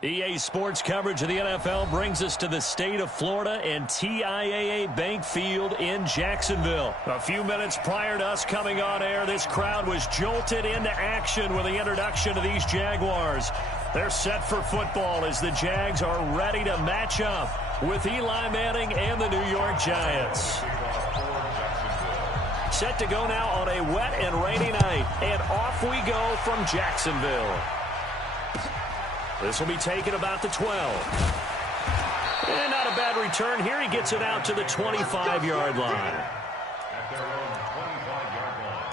EA Sports coverage of the NFL brings us to the state of Florida and TIAA Bank Field in Jacksonville. A few minutes prior to us coming on air, this crowd was jolted into action with the introduction of these Jaguars. They're set for football as the Jags are ready to match up with Eli Manning and the New York Giants. Set to go now on a wet and rainy night, and off we go from Jacksonville. This will be taken about the 12. And not a bad return here. He gets it out to the 25-yard line. At their own 25-yard line.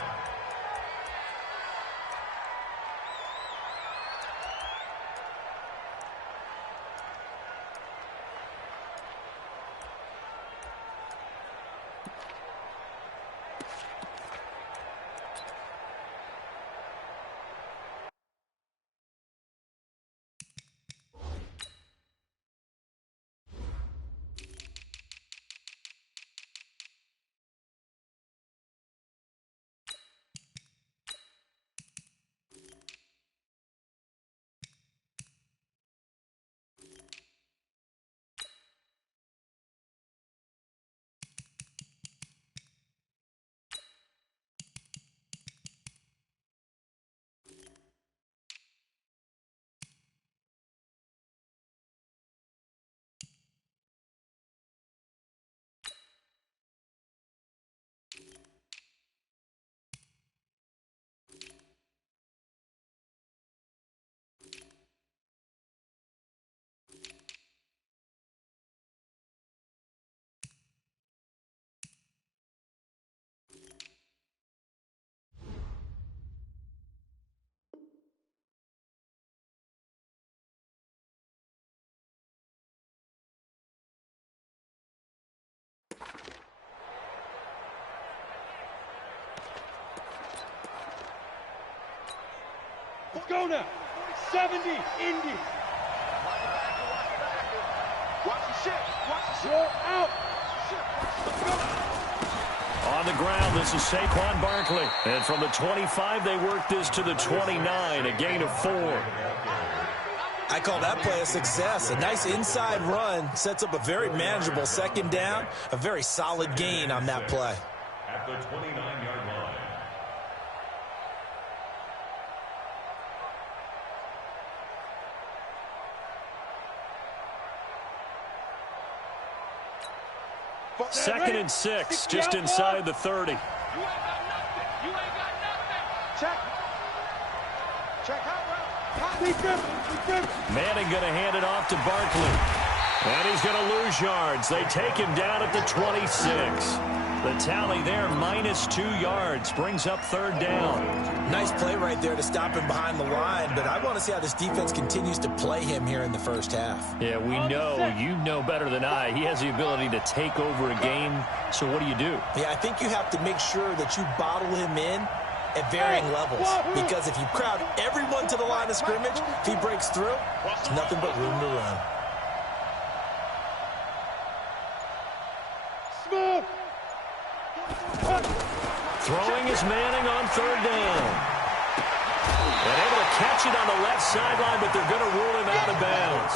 Let's go now. 70, Indy. Watch the shit. Watch the shit. Roll out. Let's go. On the ground, this is Saquon Barkley. And from the 25, they work this to the 29, a gain of 4. I call that play a success. A nice inside run sets up a very manageable second down. A very solid gain on that play. At the 29-yard line. Second and 6, just inside the 30. You ain't got nothing. You ain't got nothing. Check. Check out. Manning going to hand it off to Barkley. And he's going to lose yards. They take him down at the 26. The tally there, -2 yards, brings up third down. Nice play right there to stop him behind the line, but I want to see how this defense continues to play him here in the first half. Yeah, we know, you know better than I, he has the ability to take over a game, so what do you do? Yeah, I think you have to make sure that you bottle him in at varying levels, because if you crowd everyone to the line of scrimmage, if he breaks through, there's nothing but room to run. Throwing is Manning on third down. And able to catch it on the left sideline, but they're going to rule him out of bounds.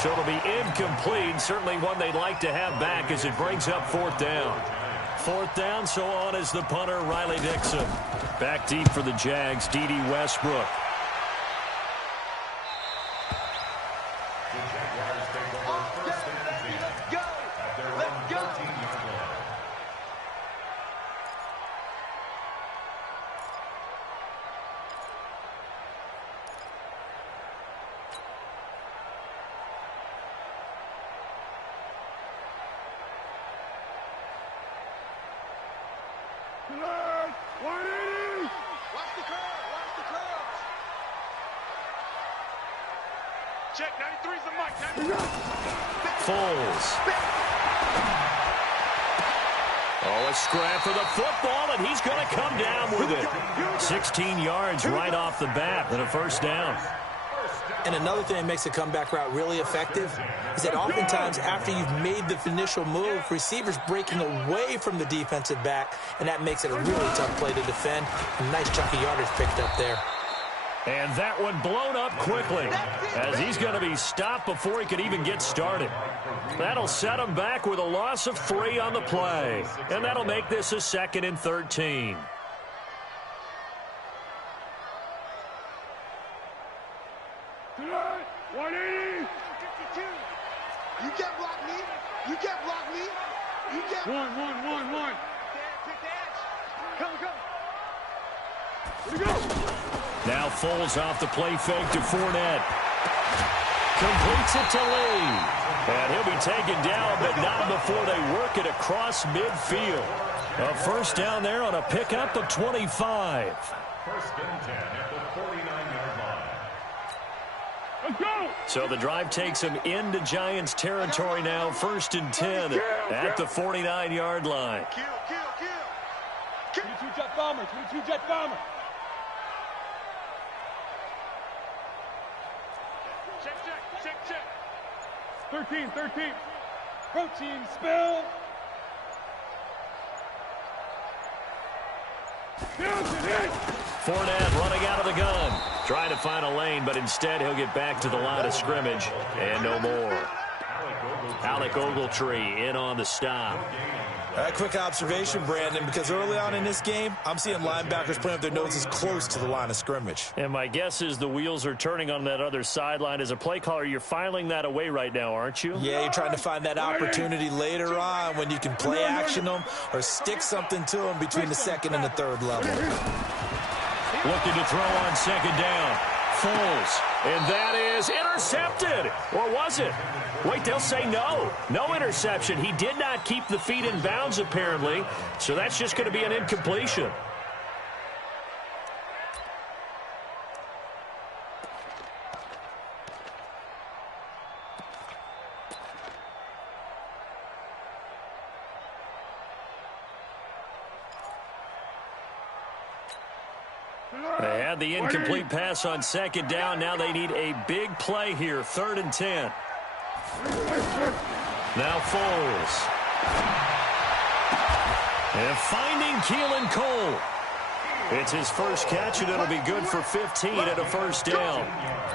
So it'll be incomplete, certainly one they'd like to have back as it brings up fourth down. Fourth down, so on is the punter, Riley Dixon. Back deep for the Jags, D.D. Westbrook. Check, 93's the mic. Foles. Oh, a scrap for the football, and he's going to come down with it. 16 yards right off the bat and a first down. And another thing that makes the comeback route really effective is that oftentimes after you've made the initial move, receivers breaking away from the defensive back, and that makes it a really tough play to defend. A nice chunk of yardage picked up there. And that one blown up quickly as he's going to be stopped before he could even get started. That'll set him back with a loss of 3 on the play. And that'll make this a 2nd and 13. You can't block me. You can't block me. You can't. One. Come. Here we go. Now Foles off the play fake to Fournette. Completes it to Lee. And he'll be taken down, but not before they work it across midfield. A first down there on a pickup of 25. First and 10 at the 49-yard line. Let's go. So the drive takes him into Giants territory now. First and 10 at the 49-yard line. Kill. 22 jet bomber. Check. 13. Protein spill. Fournette running out of the gun. Trying to find a lane, but instead he'll get back to the line of scrimmage. And no more. Alec Ogletree in on the stop. Quick observation, Brandon, because early on in this game, I'm seeing linebackers playing with their noses close to the line of scrimmage. And my guess is the wheels are turning on that other sideline. As a play caller, you're filing that away right now, aren't you? Yeah, you're trying to find that opportunity later on when you can play action them or stick something to them between the 2nd and the 3rd level. Looking to throw on 2nd down. Foles. And that is intercepted. Or was it? Wait, they'll say no. No interception. He did not keep the feet in bounds, apparently. So that's just going to be an incompletion. They had the incomplete pass on 2nd down. Now they need a big play here. 3rd and 10. Now Foles. And finding Keelan Cole. It's his first catch, and it'll be good for 15 at a first down.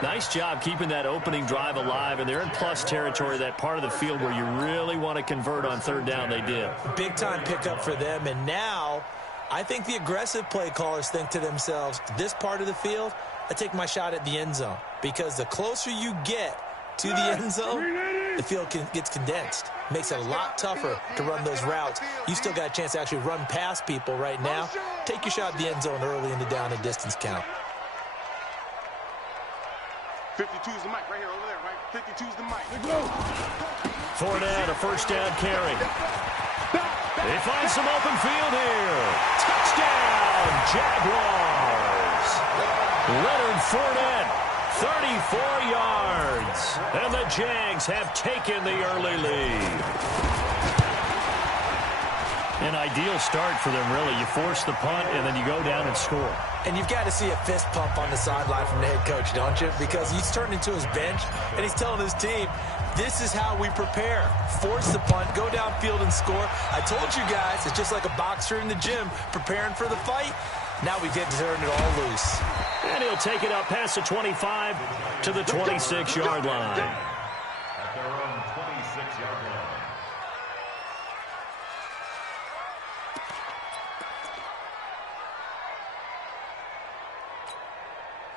Nice job keeping that opening drive alive, and they're in plus territory, that part of the field where you really want to convert on 3rd down. They did. Big-time pickup for them, and now I think the aggressive play callers think to themselves, this part of the field, I take my shot at the end zone, because the closer you get to the end zone, the field gets condensed. Makes it a lot tougher to run those routes. You still got a chance to actually run past people right now. Take your shot at the end zone early in the down and distance count. 52's the mic right here, over there, right? 52's the mic. Fournette, a first down carry. They find some open field here. Touchdown, Jaguars. Leonard Fournette, 34 yards. And the Jags have taken the early lead. An ideal start for them, really. You force the punt, and then you go down and score. And you've got to see a fist pump on the sideline from the head coach, don't you? Because he's turned into his bench, and he's telling his team, this is how we prepare. Force the punt, go downfield and score. I told you guys, it's just like a boxer in the gym preparing for the fight. Now we get to turn it all loose. And he'll take it up past the 25 to the 26-yard line. At their own 26-yard line.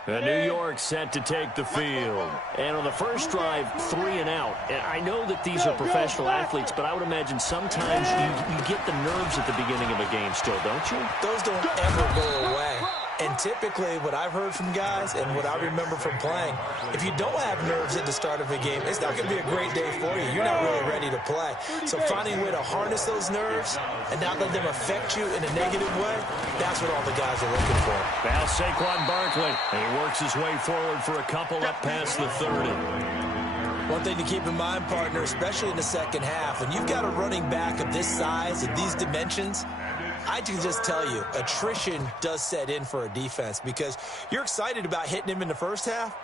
New York set to take the field. And on the first drive, 3 and out. And I know that these are professional athletes, but I would imagine sometimes you get the nerves at the beginning of a game still, don't you? Those don't ever go away. And typically, what I've heard from guys and what I remember from playing, if you don't have nerves at the start of a game, it's not going to be a great day for you. You're not really ready to play. So finding a way to harness those nerves and not let them affect you in a negative way, that's what all the guys are looking for. Now Saquon Barkley, and he works his way forward for a couple up past the 30. One thing to keep in mind, partner, especially in the second half, when you've got a running back of this size and these dimensions, I can just tell you, attrition does set in for a defense because you're excited about hitting him in the first half.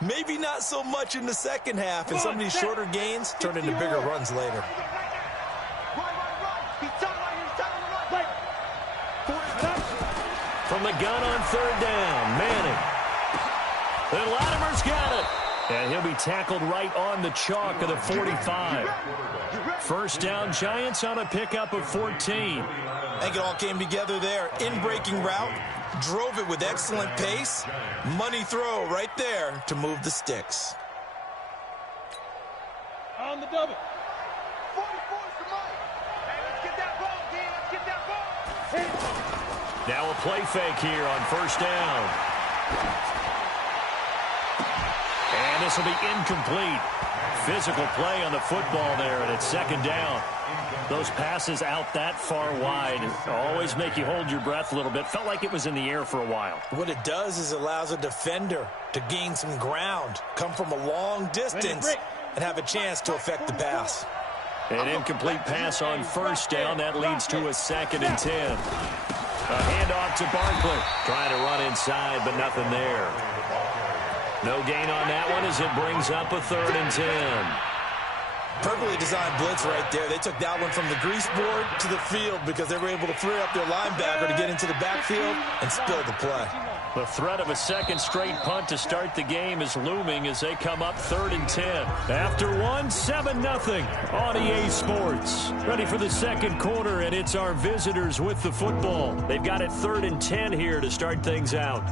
Maybe not so much in the second half, and some of these shorter gains turn into bigger runs later. From the gun on 3rd down, Manning. And Latimer's got it. And he'll be tackled right on the chalk of the 45. First down, Giants on a pickup of 14. I think it all came together there. In-breaking route, drove it with excellent pace. Money throw right there to move the sticks. On the double. 44 is the mic. Hey, let's get that ball, D. Let's get that ball. Hey. Now a play fake here on first down. And this will be incomplete. Physical play on the football there, and it's second down. Those passes out that far wide always make you hold your breath a little bit. Felt like it was in the air for a while. What it does is it allows a defender to gain some ground, come from a long distance, and have a chance to affect the pass. An incomplete pass on first down. That leads to a 2nd and 10. A handoff to Barkley. Trying to run inside, but nothing there. No gain on that one as it brings up a 3rd and 10. Perfectly designed blitz right there. They took that one from the grease board to the field because they were able to free up their linebacker to get into the backfield and spill the play. The threat of a second straight punt to start the game is looming as they come up 3rd and 10. After one, 7-0 on EA Sports. Ready for the second quarter, and it's our visitors with the football. They've got it 3rd and 10 here to start things out.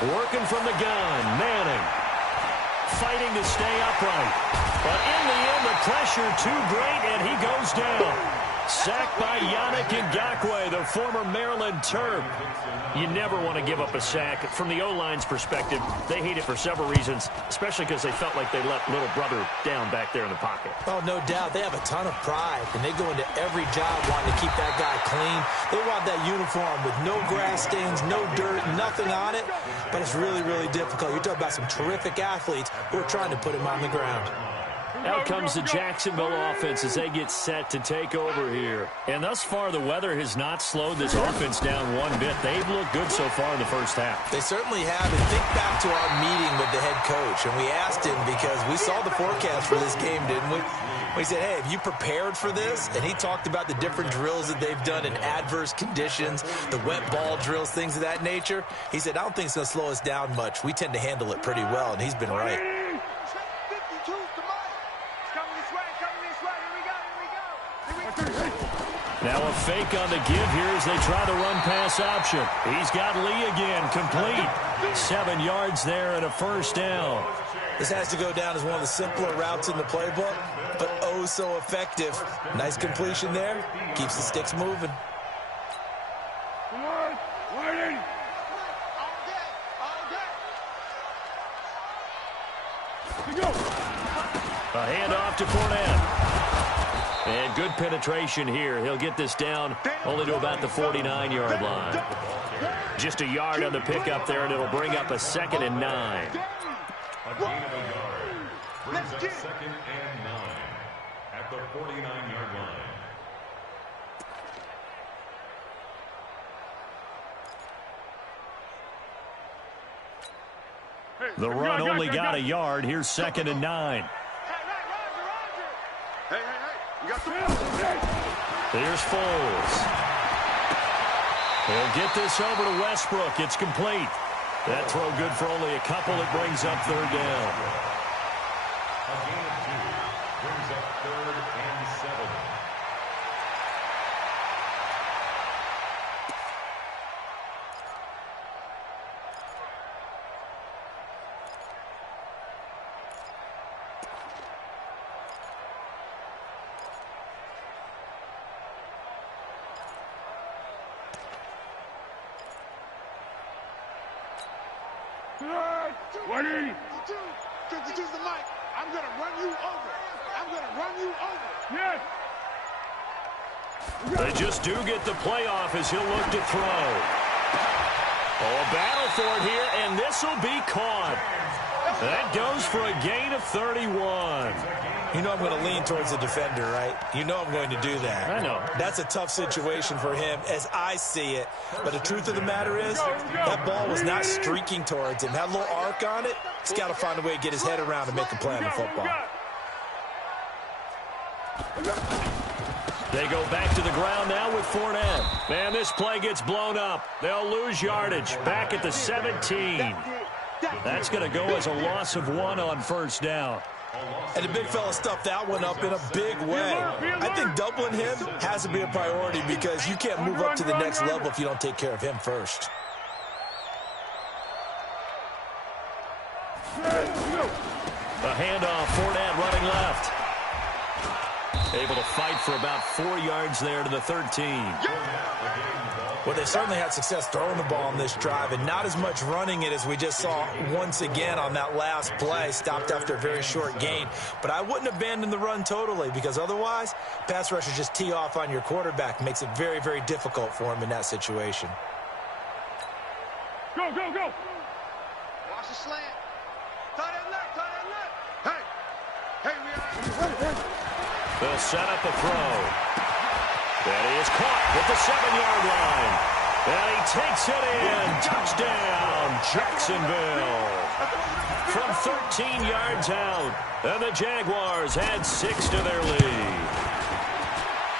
Working from the gun, Manning. Fighting to stay upright. But in the end, the pressure too great, and he goes down. Sacked by Yannick Ngakoue, the former Maryland Terp. You never want to give up a sack. From the O-line's perspective, they hate it for several reasons, especially because they felt like they let little brother down back there in the pocket. Oh, no doubt. They have a ton of pride, and they go into every job wanting to keep that guy clean. They want that uniform with no grass stains, no dirt, nothing on it, but it's really, really difficult. You're talking about some terrific athletes who are trying to put him on the ground. Out comes the Jacksonville offense as they get set to take over here. And thus far, the weather has not slowed this offense down one bit. They've looked good so far in the first half. They certainly have. And think back to our meeting with the head coach. And we asked him because we saw the forecast for this game, didn't we? We said, hey, have you prepared for this? And he talked about the different drills that they've done in adverse conditions, the wet ball drills, things of that nature. He said, I don't think it's going to slow us down much. We tend to handle it pretty well, and he's been right. Now a fake on the give here as they try the run-pass option. He's got Lee again, complete. 7 yards there and a first down. This has to go down as one of the simpler routes in the playbook, but oh so effective. Nice completion there. Keeps the sticks moving. Come on, Whiting. A handoff to Fournette. And good penetration here. He'll get this down only to about the 49-yard line. Just a yard on the pickup there, and it'll bring up a 2nd and 9. A gain of a yard brings up 2nd and 9 at the 49-yard line. The run only got a yard. Here's 2nd and 9. Hey, you got the ball. There's Foles. He'll get this over to Westbrook. It's complete. That throw good for only a couple. It brings up 3rd down. A gain of 2 brings up 3rd and 7. Whiting. 52's the mic. I'm going to run you over. I'm going to run you over. Yes. They just do get the playoff as he'll look to throw. Oh, a battle for it here, and this will be caught. That goes for a gain of 31. You know I'm going to lean towards the defender, right? You know I'm going to do that. I know. That's a tough situation for him as I see it. But the truth of the matter is, that ball was not streaking towards him. Had a little arc on it. He's got to find a way to get his head around and make a play on the football. They go back to the ground now with Fournette. Man, this play gets blown up. They'll lose yardage back at the 17. That's going to go as a loss of 1 on first down. And the big fella stuffed that one up in a big way. I think doubling him has to be a priority because you can't move up to the next level if you don't take care of him first. A handoff, Fournette running left. Able to fight for about 4 yards there to the 13. Well, they certainly had success throwing the ball on this drive and not as much running it as we just saw once again on that last play. Stopped after a very short gain. But I wouldn't abandon the run totally because otherwise, pass rushers just tee off on your quarterback. Makes it very, very difficult for him in that situation. Go, go, go. Watch the slant. Tight end left, tight end left. Hey, we are. They'll set up a throw. That is caught at the 7-yard line. And he takes it in. Touchdown, Jacksonville. From 13 yards out. And the Jaguars add 6 to their lead.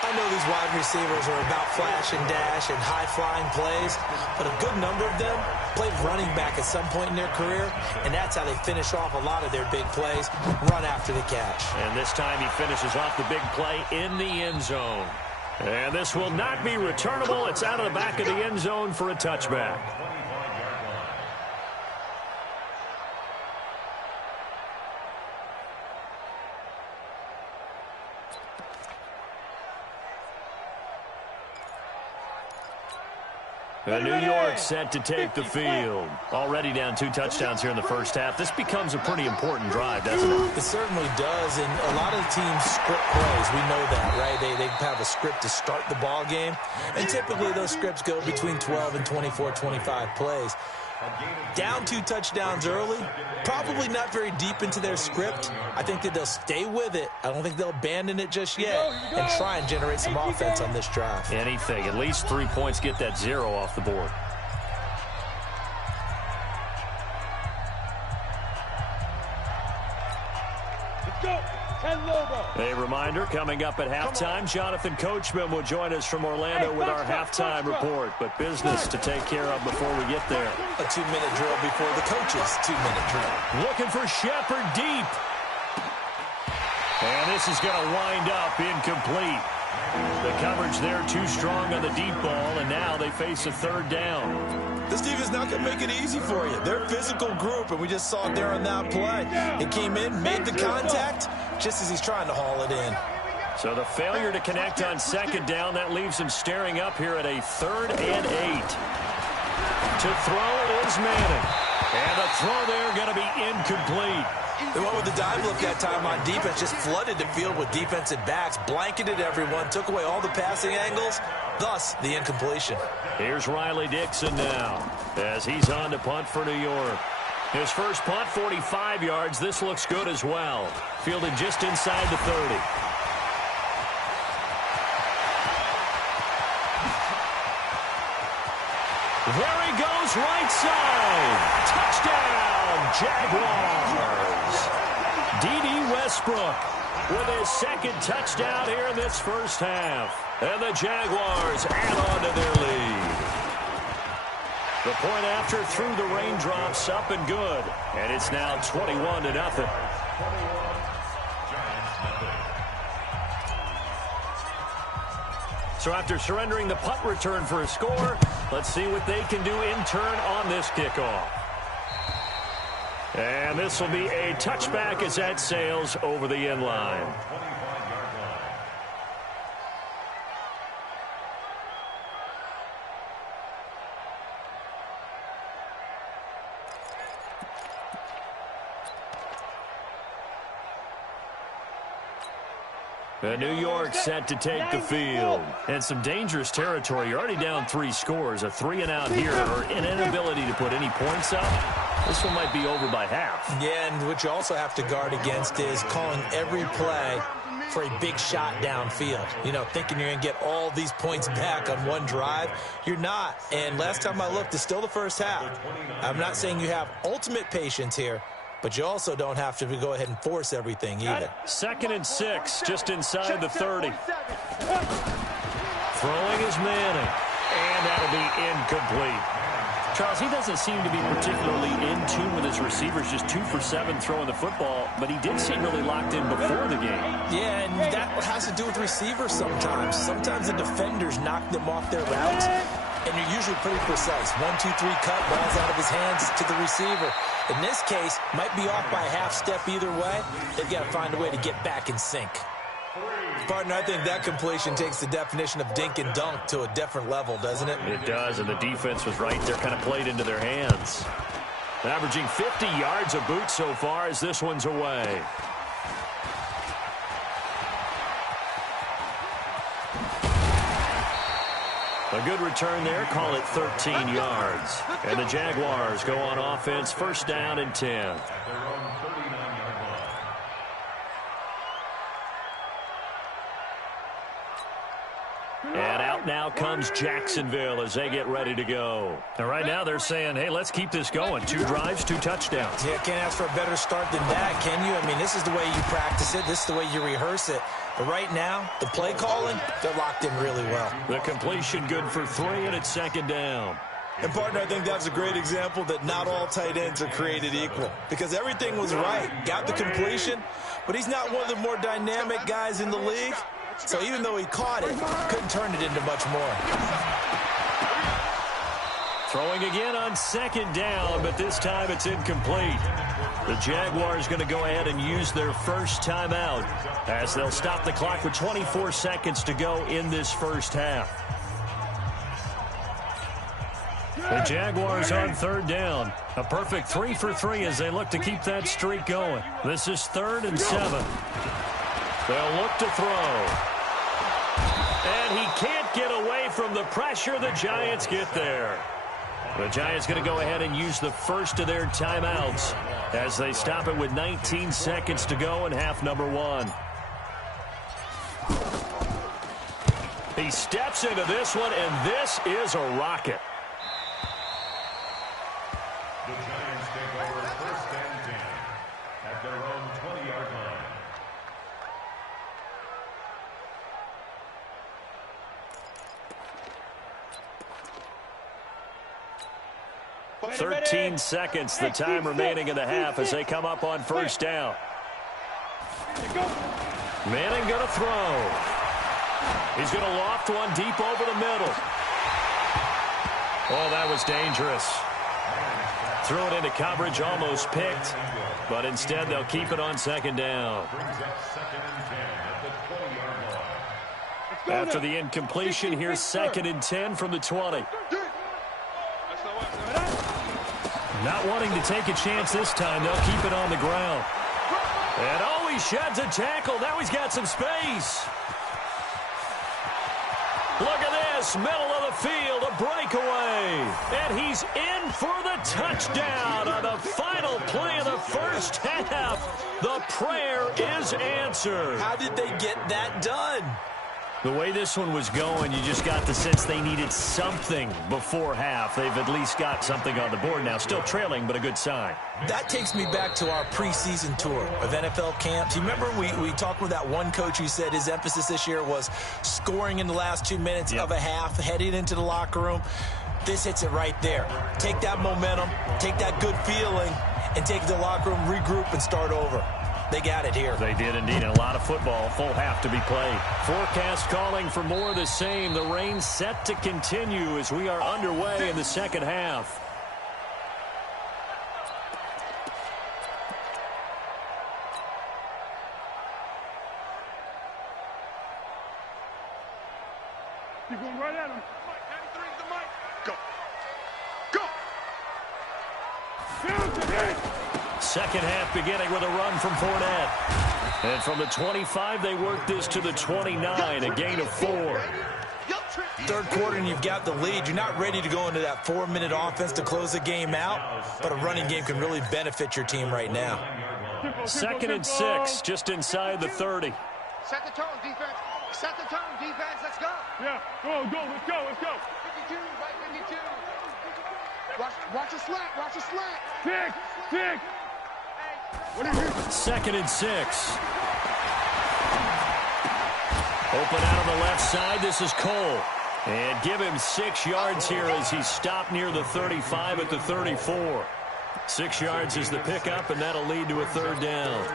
I know these wide receivers are about flash and dash and high-flying plays, but a good number of them played running back at some point in their career, and that's how they finish off a lot of their big plays, run after the catch. And this time he finishes off the big play in the end zone. And this will not be returnable. It's out of the back of the end zone for a touchback. New York set to take the field. Already down 2 touchdowns here in the first half. This becomes a pretty important drive, doesn't it? It certainly does, and a lot of the teams script plays. We know that, right? They have a script to start the ball game, and typically those scripts go between 12 and 24, 25 plays. Down 2 touchdowns early, probably not very deep into their script. I think that they'll stay with it. I don't think they'll abandon it just yet and try and generate some offense on this drive. Anything. At least 3 points, get that 0 off the board. Let's go. A reminder, coming up at halftime, Jonathan Coachman will join us from Orlando with our halftime report. But business to take care of before we get there. A 2-minute drill before the coach's 2-minute drill. Looking for Shepard deep. And this is going to wind up incomplete. The coverage there too strong on the deep ball, and now they face a 3rd down. This team is not going to make it easy for you. They're a physical group, and we just saw it there on that play. It came in, made the contact, just as he's trying to haul it in. So the failure to connect on 2nd down, that leaves him staring up here at a 3rd and 8. To throw is Manning. And the throw there going to be incomplete. They went with the dive look that time on defense, just flooded the field with defensive backs, blanketed everyone, took away all the passing angles, thus the incompletion. Here's Riley Dixon now as he's on to punt for New York. His first punt, 45 yards. This looks good as well. Fielded just inside the 30. There he goes, right side. Touchdown, Jaguars. D.D. Westbrook with his 2nd touchdown here in this first half. And the Jaguars add on to their lead. The point after threw the raindrops up and good. And it's now 21-0. So after surrendering the punt return for a score, let's see what they can do in turn on this kickoff. And this will be a touchback as that sails over the end line. New York set to take the field. And some dangerous territory. You're already down 3 scores. A 3-and-out here or an inability to put any points up This one might be over by half. Yeah, and what you also have to guard against is calling every play for a big shot downfield. You know, thinking you're going to get all these points back on one drive. You're not. And last time I looked, it's still the first half. I'm not saying you have ultimate patience here, but you also don't have to go ahead and force everything either. 2nd and 6, just inside the 30. Throwing is Manning, and that'll be incomplete. Charles, he doesn't seem to be particularly in tune with his receivers, just 2 for 7 throwing the football, but he did seem really locked in before the game. Yeah, and that has to do with receivers sometimes. Sometimes the defenders knock them off their routes, and you're usually pretty precise. 1, 2, 3 cut, balls out of his hands to the receiver. In this case, might be off by a half step either way. They've got to find a way to get back in sync. Partner, I think that completion takes the definition of dink and dunk to a different level, doesn't it? It does, and the defense was right there, kind of played into their hands. Averaging 50 yards a boot so far as this one's away. A good return there, call it 13 yards. And the Jaguars go on offense, 1st down and 10. And out now comes Jacksonville as they get ready to go. And right now they're saying, hey, let's keep this going. 2 drives, 2 touchdowns. Yeah, can't ask for a better start than that, can you? I mean, this is the way you practice it. This is the way you rehearse it. But right now, the play calling, they're locked in really well. The completion good for 3, and it's 2nd down. And, partner, I think that's a great example that not all tight ends are created equal. Because everything was right. Got the completion, but he's not one of the more dynamic guys in the league. So even though he caught it, couldn't turn it into much more. Throwing again on 2nd down, but this time it's incomplete. The Jaguars going to go ahead and use their first timeout as they'll stop the clock with 24 seconds to go in this first half. The Jaguars on 3rd down. A perfect 3 for 3 as they look to keep that streak going. This is 3rd and 7. They'll look to throw. And he can't get away from the pressure. The Giants get there. The Giants going to go ahead and use the first of their timeouts as they stop it with 19 seconds to go in half number 1. He steps into this one, and this is a rocket. The Giants take over 1st and 10 at their own 20-yard line. 13 seconds, the time remaining in the half as they come up on 1st down. Manning going to throw. He's going to loft one deep over the middle. Oh, that was dangerous. Threw it into coverage, almost picked, but instead they'll keep it on 2nd down. After the incompletion, here's 2nd and 10 from the 20. Not wanting to take a chance this time, they'll keep it on the ground. And oh, he sheds a tackle. Now he's got some space. Look at this, middle of the field, a breakaway. And he's in for the touchdown on the final play of the first half. The prayer is answered. How did they get that done? The way this one was going, you just got the sense they needed something before half. They've at least got something on the board now. Still trailing, but a good sign. That takes me back to our preseason tour of NFL camps. You remember we talked with that one coach who said his emphasis this year was scoring in the last 2 minutes of a half, heading into the locker room. This hits it right there. Take that momentum, take that good feeling, and take it to the locker room, regroup, and start over. They got it here. They did indeed. And a lot of football, full half to be played. Forecast calling for more of the same. The rain set to continue as we are underway in the second half. You're going right at him. Go. Go. Second half beginning with a run from Fournette. And from the 25, they work this to the 29, a gain of 4. Third quarter and you've got the lead. You're not ready to go into that 4-minute offense to close the game out, but a running game can really benefit your team right now. 2nd and 6, just inside the 30. Set the tone, defense. Set the tone, defense. Let's go. Yeah, go, let's go. 52, right 52. Watch the slant, watch the slant. Pick. 2nd and 6. Open out on the left side, this is Cole. And give him 6 yards here as he's stopped near the 35 at the 34. 6 yards is the pickup, and that'll lead to a 3rd down.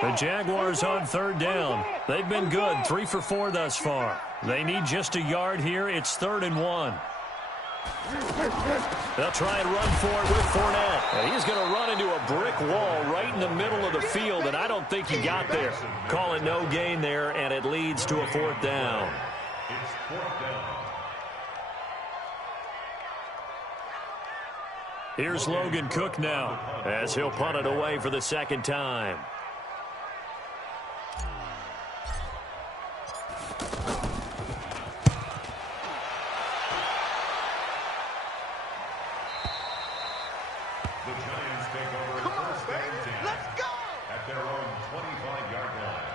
The Jaguars on 3rd down. They've been good, 3 for 4 thus far. They need just a yard here. It's 3rd and 1. They'll try and run for it with Fournette. And he's going to run into a brick wall right in the middle of the field, and I don't think he got there. Call it no gain there, and it leads to a 4th down. It's 4th down. Here's Logan Cook now as he'll punt it away for the 2nd time. The Giants take over 1st and 10. Let's go. At their own 25-yard line.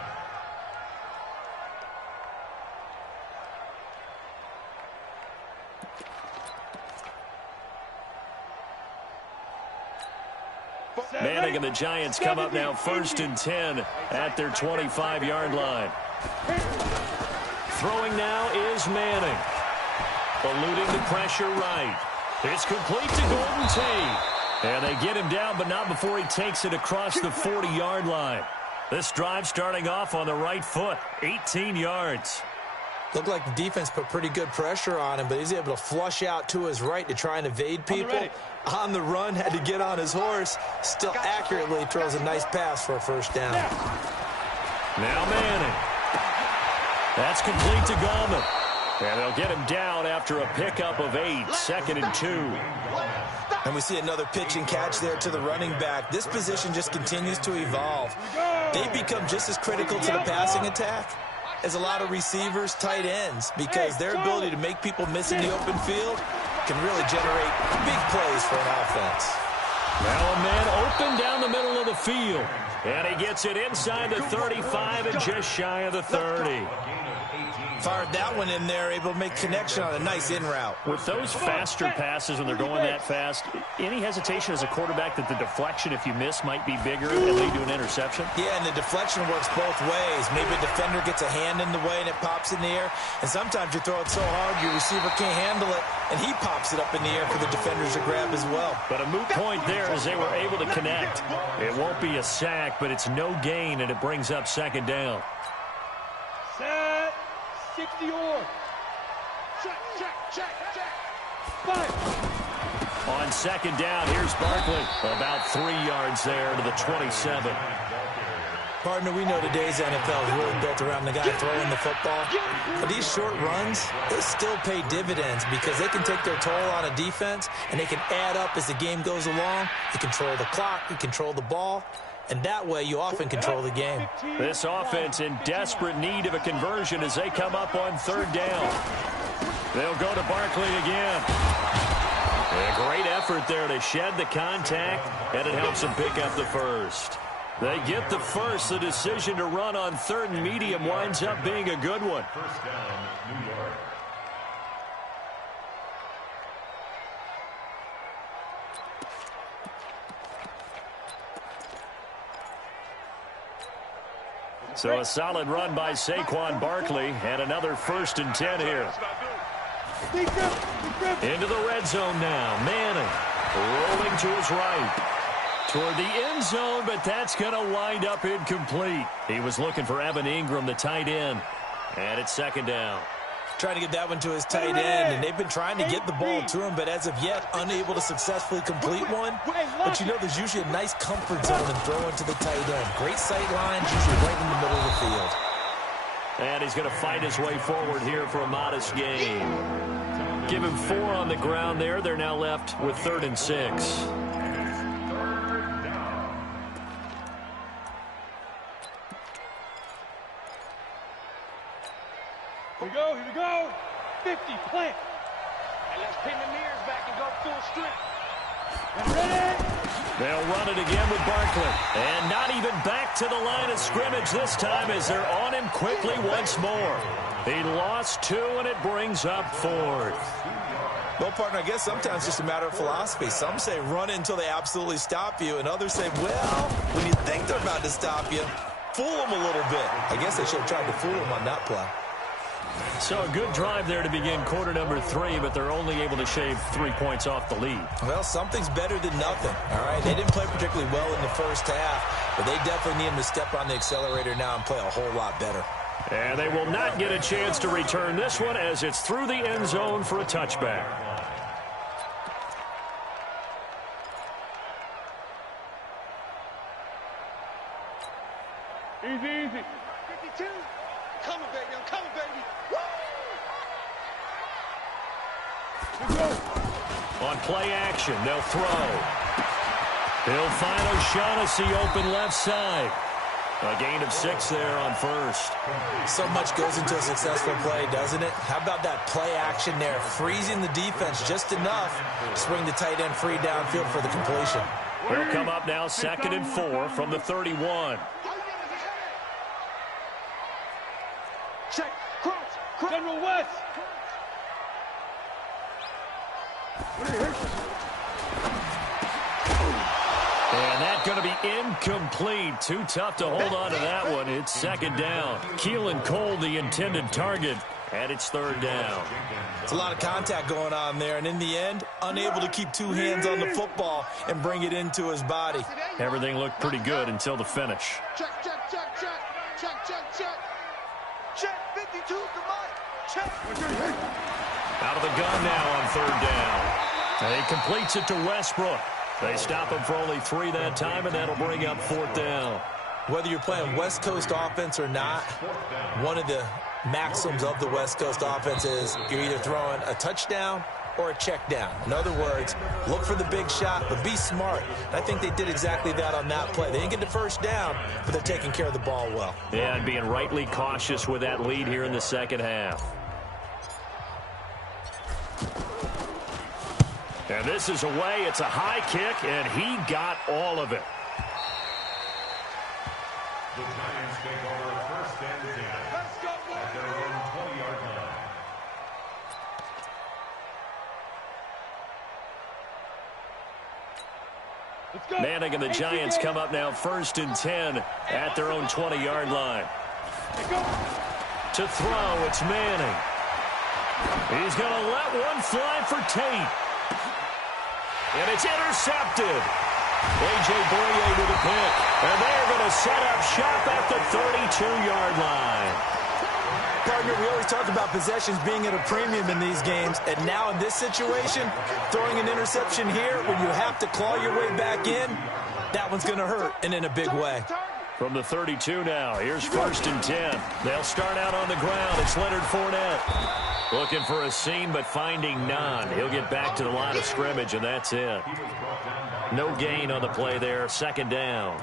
Manning and the Giants come up now 1st and 10 at their 25-yard line. Throwing now is Manning. Eluding the pressure right. It's complete to Golden Tate. And they get him down, but not before he takes it across the 40-yard line. This drive starting off on the right foot, 18 yards. Looked like the defense put pretty good pressure on him, but he's able to flush out to his right to try and evade people. On the run, had to get on his horse. Still accurately throws a nice pass for a 1st down. Now Manning. That's complete to Gallman. And they'll get him down after a pickup of 8, 2nd and 2. And we see another pitch and catch there to the running back. This position just continues to evolve. They become just as critical to the passing attack as a lot of receivers, tight ends, because their ability to make people miss in the open field can really generate big plays for an offense. Now a man open down the middle of the field. And he gets it inside the 35 and just shy of the 30. Fired that one in there, able to make connection on a nice in route. With those faster passes when they're going that fast, any hesitation as a quarterback that the deflection, if you miss, might be bigger and lead to an interception? Yeah, and the deflection works both ways. Maybe a defender gets a hand in the way and it pops in the air. And sometimes you throw it so hard your receiver can't handle it, and he pops it up in the air for the defenders to grab as well. But a moot point there as they were able to connect. It won't be a sack, but it's no gain, and it brings up 2nd down. Set. 60 or. Check. 5. On 2nd down, here's Barkley. About 3 yards there to the 27. Partner, we know today's NFL is really built around the guy throwing the football. But these short runs, they still pay dividends because they can take their toll on a defense, and they can add up as the game goes along. You control the clock, you control the ball. And that way, you often control the game. This offense in desperate need of a conversion as they come up on 3rd down. They'll go to Barkley again. A great effort there to shed the contact, and it helps them pick up the 1st. They get the 1st. The decision to run on 3rd and medium winds up being a good one. 1st down, New York. So a solid run by Saquon Barkley, and another 1st and 10 here. Into the red zone now. Manning rolling to his right. Toward the end zone, but that's going to wind up incomplete. He was looking for Evan Ingram, the tight end. And it's 2nd down. Trying to get that one to his tight end, and they've been trying to get the ball to him, but as of yet, unable to successfully complete one. But you know there's usually a nice comfort zone in throwing to the tight end. Great sight lines, usually right in the middle of the field. And he's going to fight his way forward here for a modest gain. Give him 4 on the ground there. They're now left with 3rd and 6. we go, here we go. 50, plant. And let's pin the mirrors back and go full strength. Ready? They'll run it again with Barkley. And not even back to the line of scrimmage this time as they're on him quickly once more. He lost 2, and it brings up 4th. Well, partner, I guess sometimes it's just a matter of philosophy. Some say run it until they absolutely stop you, and others say, well, when you think they're about to stop you, fool them a little bit. I guess they should have tried to fool them on that play. So a good drive there to begin quarter number 3, but they're only able to shave 3 points off the lead. Well, something's better than nothing, all right? They didn't play particularly well in the first half, but they definitely need them to step on the accelerator now and play a whole lot better. And they will not get a chance to return this one as it's through the end zone for a touchback. Easy, easy. 52. Coming, baby. I'm coming, baby. On play action, they'll throw. He'll find O'Shaughnessy open left side. A gain of 6 there on first. So much goes into a successful play, doesn't it? How about that play action there, freezing the defense just enough to swing the tight end free downfield for the completion. They'll come up now 2nd and 4 from the 31. Check. Cross. General West. And that's going to be incomplete. Too tough to hold on to that one. It's 2nd down. Keelan Cole, the intended target, and it's 3rd down. It's a lot of contact going on there, and in the end, unable to keep 2 hands on the football and bring it into his body. Everything looked pretty good until the finish. Check. Check. 52 to Mike. Check. Out of the gun now on 3rd down. And he completes it to Westbrook. They stop him for only 3 that time, and that'll bring up 4th down. Whether you're playing West Coast offense or not, one of the maxims of the West Coast offense is you're either throwing a touchdown or a check down. In other words, look for the big shot, but be smart. And I think they did exactly that on that play. They didn't get the first down, but they're taking care of the ball well. Yeah, and being rightly cautious with that lead here in the second half. And this is away. It's a high kick, and he got all of it. The Giants take over 1st and 10 at their own 20-yard line. Let's go. Manning and the Giants come up now 1st and 10 at their own 20-yard line. To throw, it's Manning. He's going to let one fly for Tate. And it's intercepted. A.J. Boye with a pick. And they're going to set up shop at the 32-yard line. Partner, we always talk about possessions being at a premium in these games, and now in this situation, throwing an interception here when you have to claw your way back in, that one's going to hurt, and in a big way. From the 32 now, here's 1st and 10. They'll start out on the ground. It's Leonard Fournette. Looking for a seam, but finding none. He'll get back to the line of scrimmage, and that's it. No gain on the play there. 2nd down.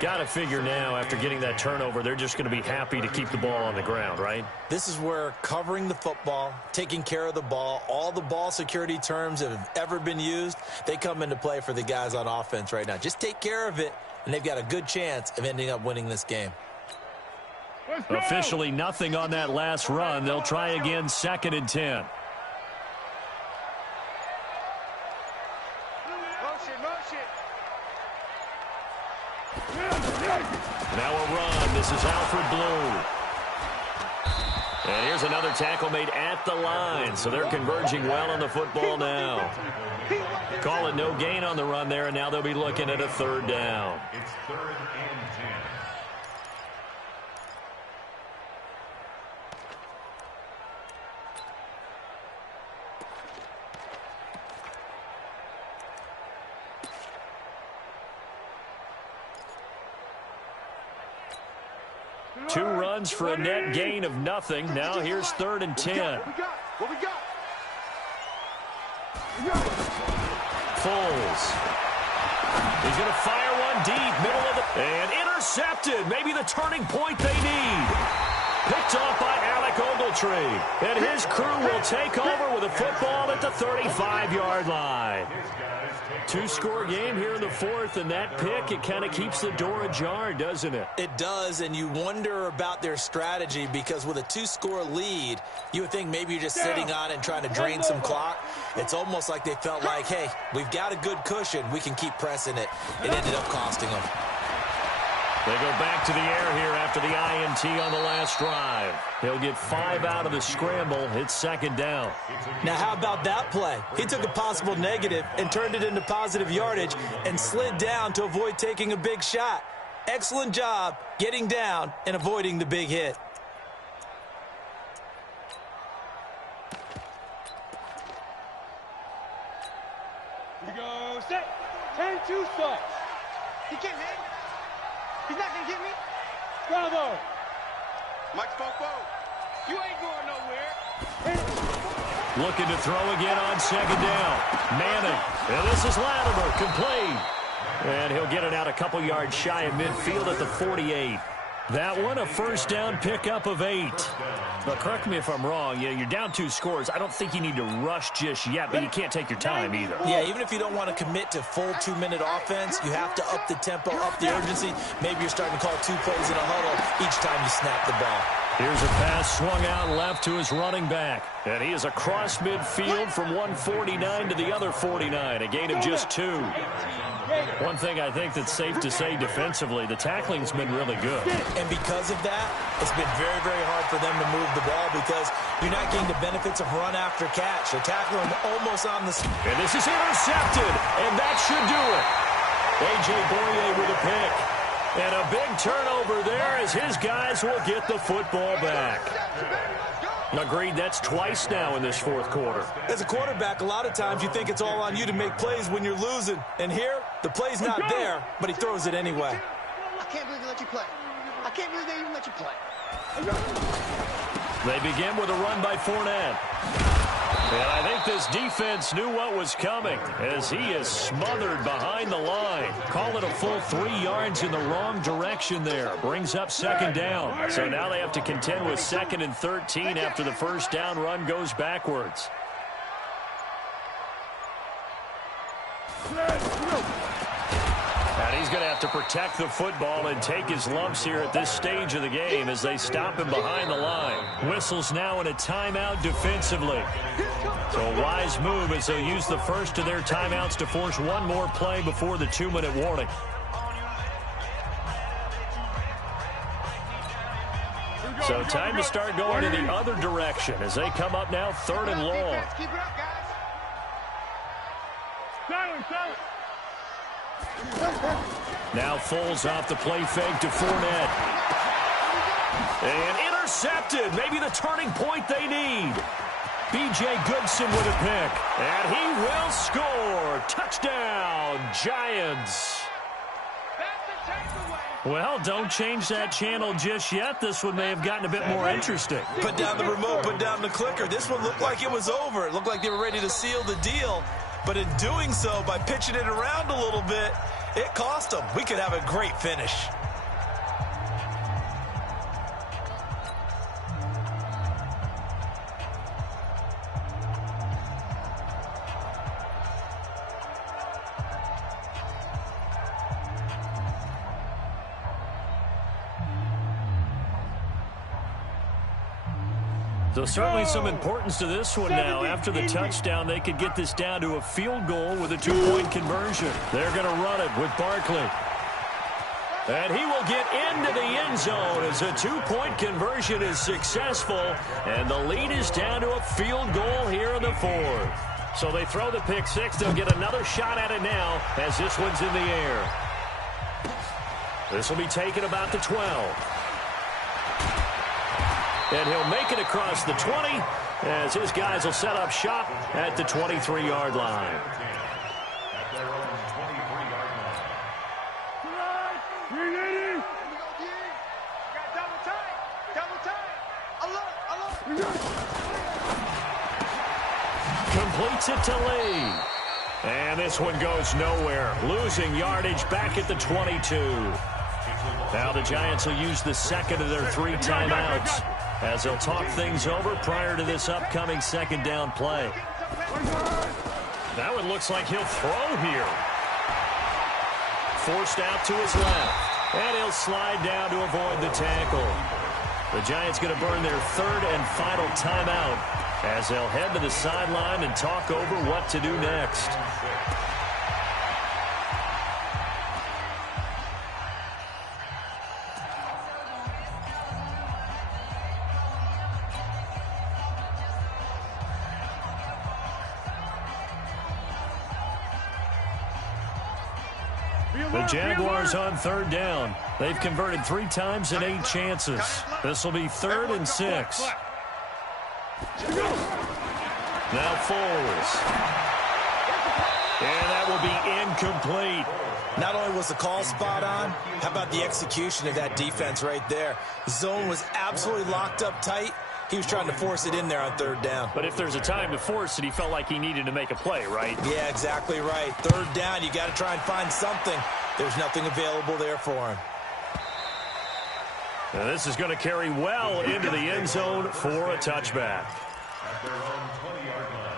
Got to figure now, after getting that turnover, they're just going to be happy to keep the ball on the ground, right? This is where covering the football, taking care of the ball, all the ball security terms that have ever been used, they come into play for the guys on offense right now. Just take care of it, and they've got a good chance of ending up winning this game. Officially nothing on that last run. They'll try again 2nd and 10. Motion. Now a run. This is Alfred Blue. And here's another tackle made at the line. So they're converging well on the football now. Call it no gain on the run there, and now they'll be looking at a 3rd down. It's 3rd and 10. Two runs for a net gain of nothing. Now here's 3rd and 10. What we got? Foles. He's going to fire one deep, middle of the... And intercepted. Maybe the turning point they need. Picked off by Alec Ogletree. And his crew will take over with a football at the 35-yard line. Two-score game here in the fourth, and that pick, it kind of keeps the door ajar, doesn't it? It does, and you wonder about their strategy because with a two-score lead, you would think maybe you're just sitting on it and trying to drain some clock. It's almost like they felt like, hey, we've got a good cushion. We can keep pressing it. It ended up costing them. They go back to the air here after the INT on the last drive. He'll get 5 out of the scramble. It's second down. Now, how about that play? He took a possible negative and turned it into positive yardage and slid down to avoid taking a big shot. Excellent job getting down and avoiding the big hit. Here we go. Set. 10-2 start. He can't hit. He's not going to get me. Bravo. Mike Fofo, you ain't going nowhere. Looking to throw again on second down. Manning. And this is Latimer. Complete. And he'll get it out a couple yards shy of midfield at the 48. That one, a first down pickup of 8. But correct me if I'm wrong. You're down 2 scores. I don't think you need to rush just yet, but you can't take your time either. Yeah, even if you don't want to commit to full 2-minute offense, you have to up the tempo, up the urgency. Maybe you're starting to call 2 plays in a huddle each time you snap the ball. Here's a pass swung out left to his running back. And he is across midfield from 149 to the other 49, a gain of just 2. One thing I think that's safe to say defensively, the tackling's been really good. And because of that, it's been very, very hard for them to move the ball because you're not getting the benefits of run after catch. They're tackling almost on the... And this is intercepted, and that should do it. A.J. Boye with a pick. And a big turnover there as his guys will get the football back. Agreed, that's twice now in this fourth quarter. As a quarterback, a lot of times you think it's all on you to make plays when you're losing. And here, the play's not there, but he throws it anyway. I can't believe they let you play. I can't believe they even let you play. They begin with a run by Fournette. And I think this defense knew what was coming as he is smothered behind the line. Call it a full 3 yards in the wrong direction there. Brings up second down. So now they have to contend with 2nd and 13 after the first down run goes backwards. And he's going to have to protect the football and take his lumps here at this stage of the game as they stop him behind the line. Whistles now in a timeout defensively. So a wise move as they'll use the first of their timeouts to force one more play before the 2-minute warning. So time to start going in the other direction as they come up now 3rd and long. Keep it up, guys. Silence. Now Foles off the play fake to Fournette. And intercepted. Maybe the turning point they need. B.J. Goodson with a pick. And he will score. Touchdown, Giants. Well, don't change that channel just yet. This one may have gotten a bit more interesting. Put down the remote, put down the clicker. This one looked like it was over. It looked like they were ready to seal the deal. But in doing so, by pitching it around a little bit, it cost them. We could have a great finish. So certainly some importance to this one now. After the touchdown, they could get this down to a field goal with a 2-point conversion. They're going to run it with Barkley. And he will get into the end zone as a 2-point conversion is successful. And the lead is down to a field goal here in the fourth. So they throw the pick six. They'll get another shot at it now as this one's in the air. This will be taken about the 12. And he'll make it across the 20 as his guys will set up shop at the 23-yard line. Completes it to Lee. And this one goes nowhere. Losing yardage back at the 22. Now the Giants will use the second of their 3 timeouts as they'll talk things over prior to this upcoming second down play. That one looks like he'll throw here. Forced out to his left. And he'll slide down to avoid the tackle. The Giants going to burn their 3rd and final timeout as they'll head to the sideline and talk over what to do next. The Jaguars on 3rd down. They've converted 3 times in 8 chances. This will be 3rd and 6. Now Foles. And that will be incomplete. Not only was the call spot on, how about the execution of that defense right there? The zone was absolutely locked up tight. He was trying to force it in there on 3rd down. But if there's a time to force it, he felt like he needed to make a play, right? Yeah, exactly right. 3rd down, you got to try and find something. There's nothing available there for him. Now this is going to carry well into the end zone for a touchback. At their own 20-yard line.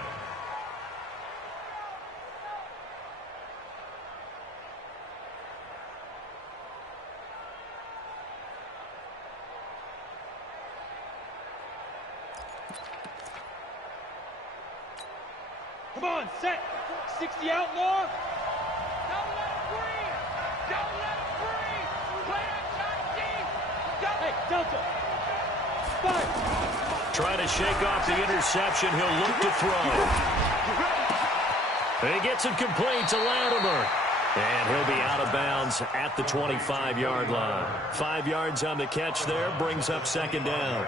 Come on, set. 60 outlaw. Don't let him breathe. Don't let him breathe. Play that shot deep. Hey, Delta. 5. Trying to shake off the interception. He'll look to throw. He gets it complete to Latimer. And he'll be out of bounds at the 25-yard line. 5 yards on the catch there. Brings up 2nd down.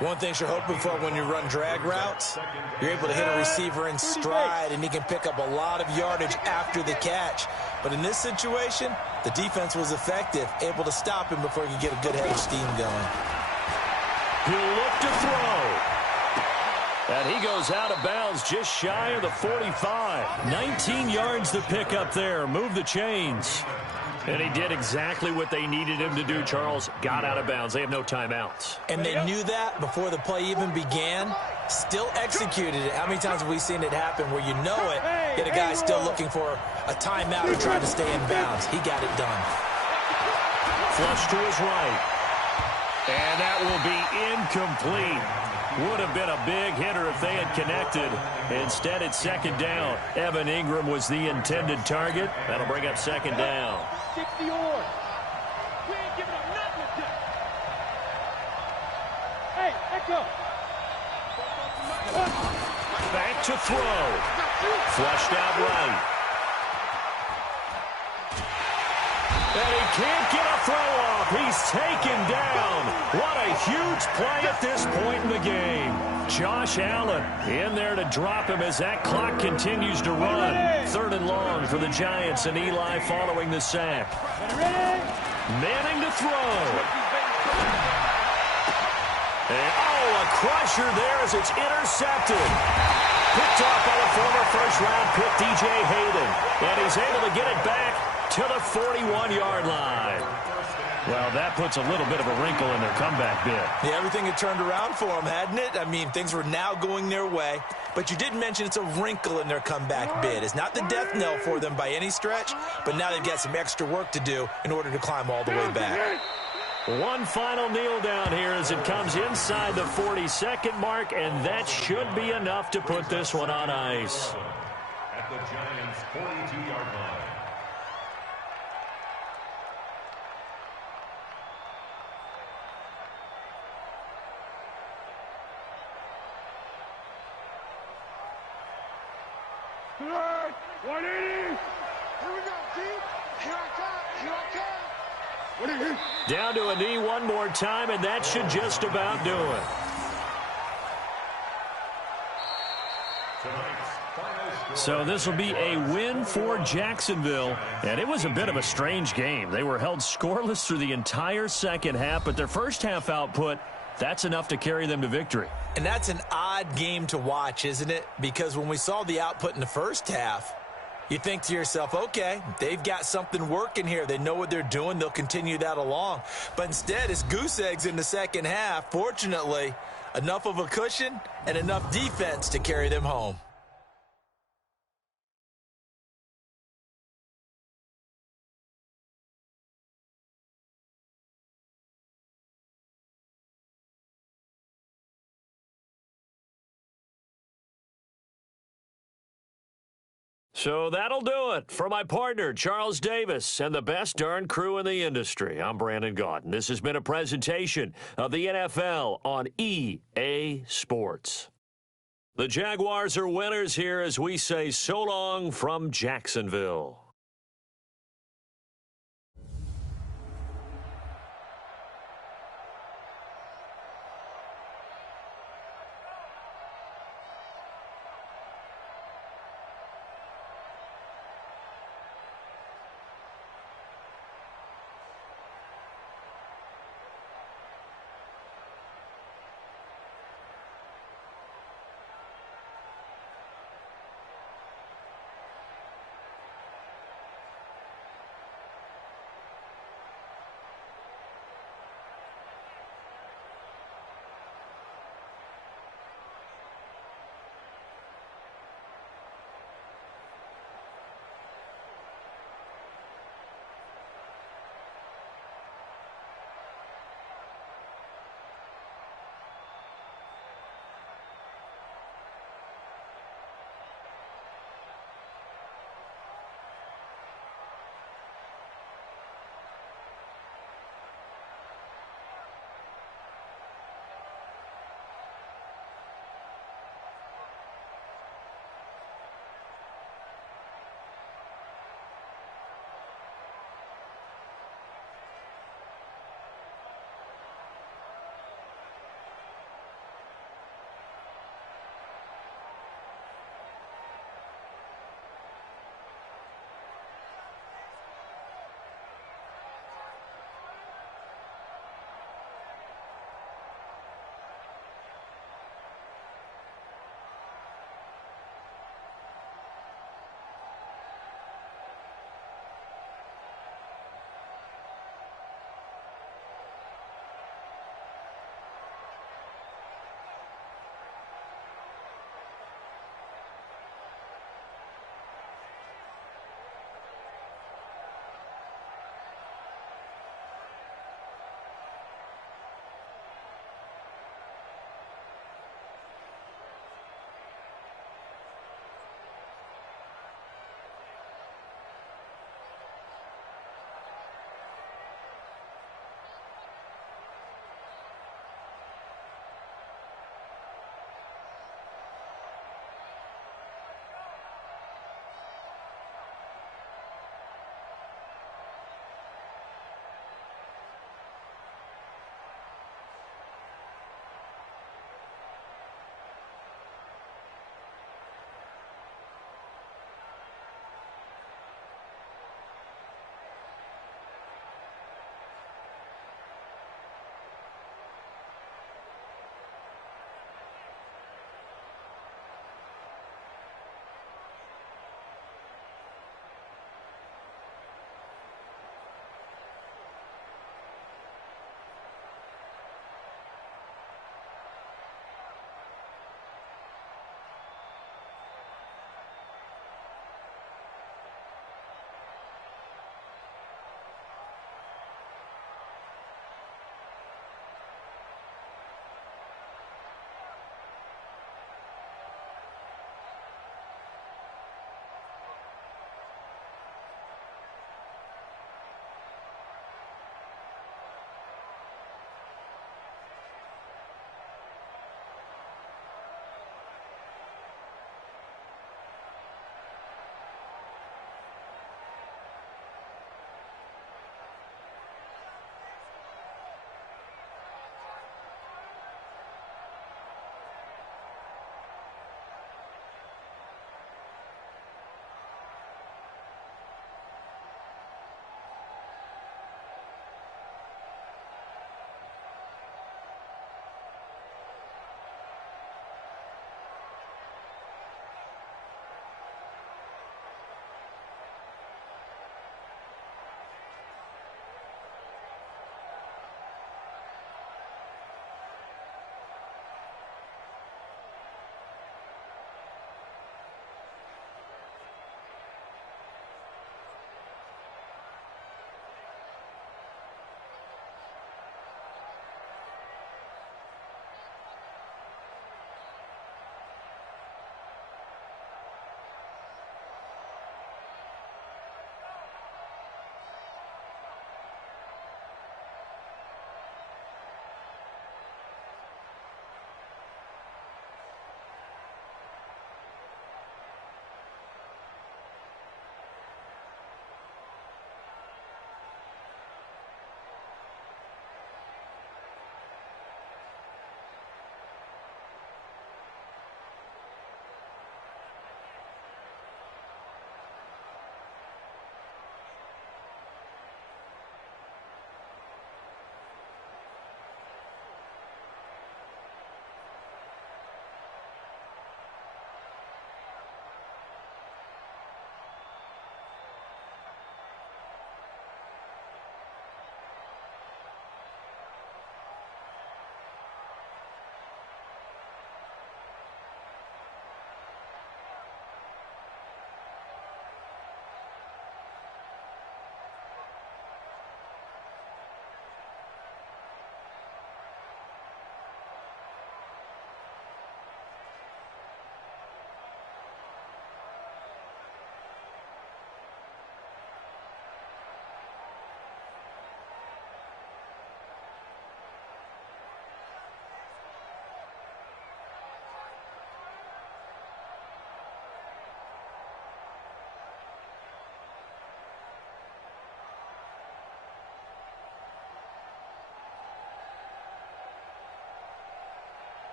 One thing you're hoping for when you run drag routes, you're able to hit a receiver in stride, and he can pick up a lot of yardage after the catch. But in this situation, the defense was effective, able to stop him before he could get a good head of steam going. He'll look to throw. And he goes out of bounds just shy of the 45. 19 yards to pick up there. Move the chains. And he did exactly what they needed him to do, Charles. Got out of bounds. They have no timeouts. And they knew that before the play even began. Still executed it. How many times have we seen it happen where you know it, yet a guy still looking for a timeout and trying to stay in bounds? He got it done. Flush to his right. And that will be incomplete. Would have been a big hitter if they had connected. Instead, it's 2nd down. Evan Ingram was the intended target. That'll bring up 2nd down. 60 or. We ain't giving up nothing. Hey, let go. Back to throw. Flushed out right. And he can't get a throw off. He's taken down. What a huge play at this point in the game. Josh Allen in there to drop him as that clock continues to run. 3rd and long for the Giants, and Eli following the sack. Manning to throw. And, a crusher there as it's intercepted. Picked off by the former first-round pick, DJ Hayden. And he's able to get it back to the 41-yard line. Well, that puts a little bit of a wrinkle in their comeback bid. Yeah, everything had turned around for them, hadn't it? I mean, things were now going their way. But you did mention it's a wrinkle in their comeback bid. It's not the death knell for them by any stretch, but now they've got some extra work to do in order to climb all the way back. One final kneel down here as it comes inside the 40-second mark, and that should be enough to put this one on ice. At the Giants' 42-yard line. Good. 180. Here we go, D. Here I come. Here I come. 180. Down to a knee one more time, and that should just about do it. So this will be a win for Jacksonville, and it was a bit of a strange game. They were held scoreless through the entire second half, but their first half output, that's enough to carry them to victory. And that's an odd game to watch, isn't it? Because when we saw the output in the first half, You think to yourself, okay, they've got something working here. They know what they're doing. They'll continue that along. But instead, it's goose eggs in the second half. Fortunately, enough of a cushion and enough defense to carry them home. So that'll do it. For my partner, Charles Davis, and the best darn crew in the industry, I'm Brandon Gaudin. This has been a presentation of the NFL on EA Sports. The Jaguars are winners here as we say so long from Jacksonville.